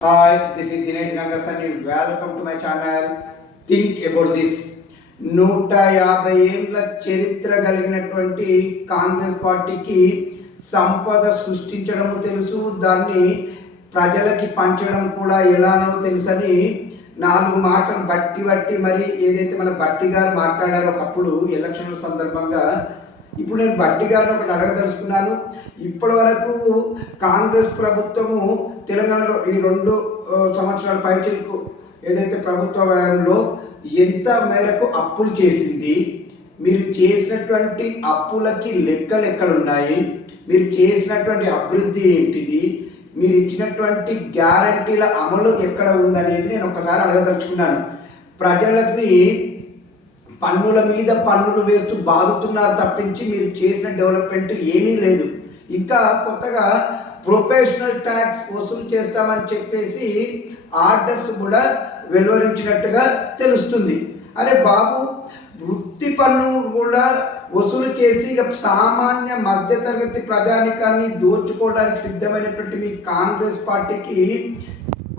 Hi, this is Dinesh Gangasani. Welcome to my channel. Think about this. 150 ఏళ్ళ చరిత్ర కలిగినటువంటి కాంగ్రెస్ పార్టీకి సంపద సృష్టించడము తెలుసు, దాన్ని ప్రజలకి పంచడం కూడా ఎలానో తెలుసని 4 మాటలు బట్టి మరి ఏదైతే మన బట్టి గారు మాట్లాడారో ఒకప్పుడు ఎలక్షన్ల సందర్భంగా, ఇప్పుడు నేను బట్టి గారిని ఒకటి అడగదలుచుకున్నాను. ఇప్పటి వరకు కాంగ్రెస్ ప్రభుత్వము తెలంగాణలో ఈ 2 సంవత్సరాల పైచిలకు ఏదైతే ప్రభుత్వ వ్యయంలో ఎంత మేరకు అప్పులు చేసింది, మీరు చేసినటువంటి అప్పులకి లెక్కలు ఎక్కడున్నాయి, మీరు చేసినటువంటి అభివృద్ధి ఏంటిది, మీరు ఇచ్చినటువంటి గ్యారంటీల అమలు ఎక్కడ ఉందనేది నేను ఒకసారి అడగదలుచుకున్నాను. ప్రజలకి పన్నుల మీద పన్నులు వేస్తూ బాగుతున్నారు తప్పించి మీరు చేసిన డెవలప్మెంట్ ఏమీ లేదు. ఇంకా కొత్తగా ప్రొఫెషనల్ ట్యాక్స్ వసూలు చేస్తామని చెప్పేసి ఆర్డర్స్ కూడా వెలువరించినట్టుగా తెలుస్తుంది. అరే బాబు, వృత్తి పన్ను కూడా వసూలు చేసి ఇక సామాన్య మధ్యతరగతి ప్రజానికాన్ని దోచుకోవడానికి సిద్ధమైనటువంటి మీ కాంగ్రెస్ పార్టీకి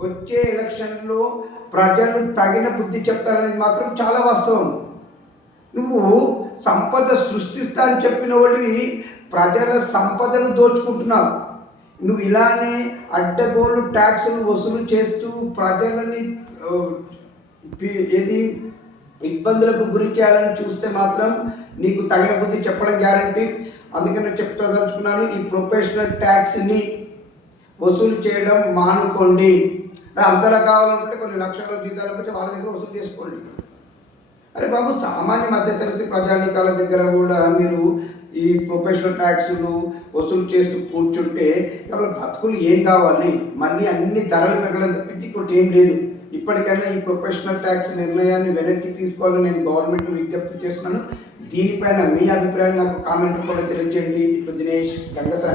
వచ్చే ఎలక్షన్లో ప్రజలు తగిన బుద్ధి చెప్తారనేది మాత్రం చాలా వాస్తవం. నువ్వు సంపద సృష్టిస్తా అని చెప్పిన వాడివి ప్రజల సంపదను దోచుకుంటున్నావు. నువ్వు ఇలానే అడ్డగోలు ట్యాక్సులు వసూలు చేస్తూ ప్రజలని ఇబ్బందులకు గురి చేయాలని చూస్తే మాత్రం నీకు తగిన బుద్ధి చెప్పడం గ్యారంటీ. అందుకని చెప్తాదలుచుకున్నాను, ఈ ప్రొఫెషనల్ ట్యాక్స్ని వసూలు చేయడం మానుకోండి. అంతలా కావాలనుకుంటే కొన్ని లక్షల జీతాలకు వచ్చి వాళ్ళ దగ్గర వసూలు చేసుకోండి. అరే బాబు, సామాన్య మధ్యతరగతి ప్రజానికాల దగ్గర కూడా మీరు ఈ ప్రొఫెషనల్ ట్యాక్సులు వసూలు చేస్తూ కూర్చుంటే వాళ్ళ బతుకులు ఏం కావాలి? మళ్ళీ అన్ని ధరలు పెరగడం తప్పించి ఇంకోటి ఏం లేదు. ఇప్పటికైనా ఈ ప్రొఫెషనల్ ట్యాక్స్ నిర్ణయాన్ని వెనక్కి తీసుకోవాలని నేను గవర్నమెంట్ విజ్ఞప్తి చేస్తున్నాను. దీనిపైన మీ అభిప్రాయం నాకు కామెంట్ కూడా తెలియజేయండి. ఇట్లు దినేష్ గంగసాని.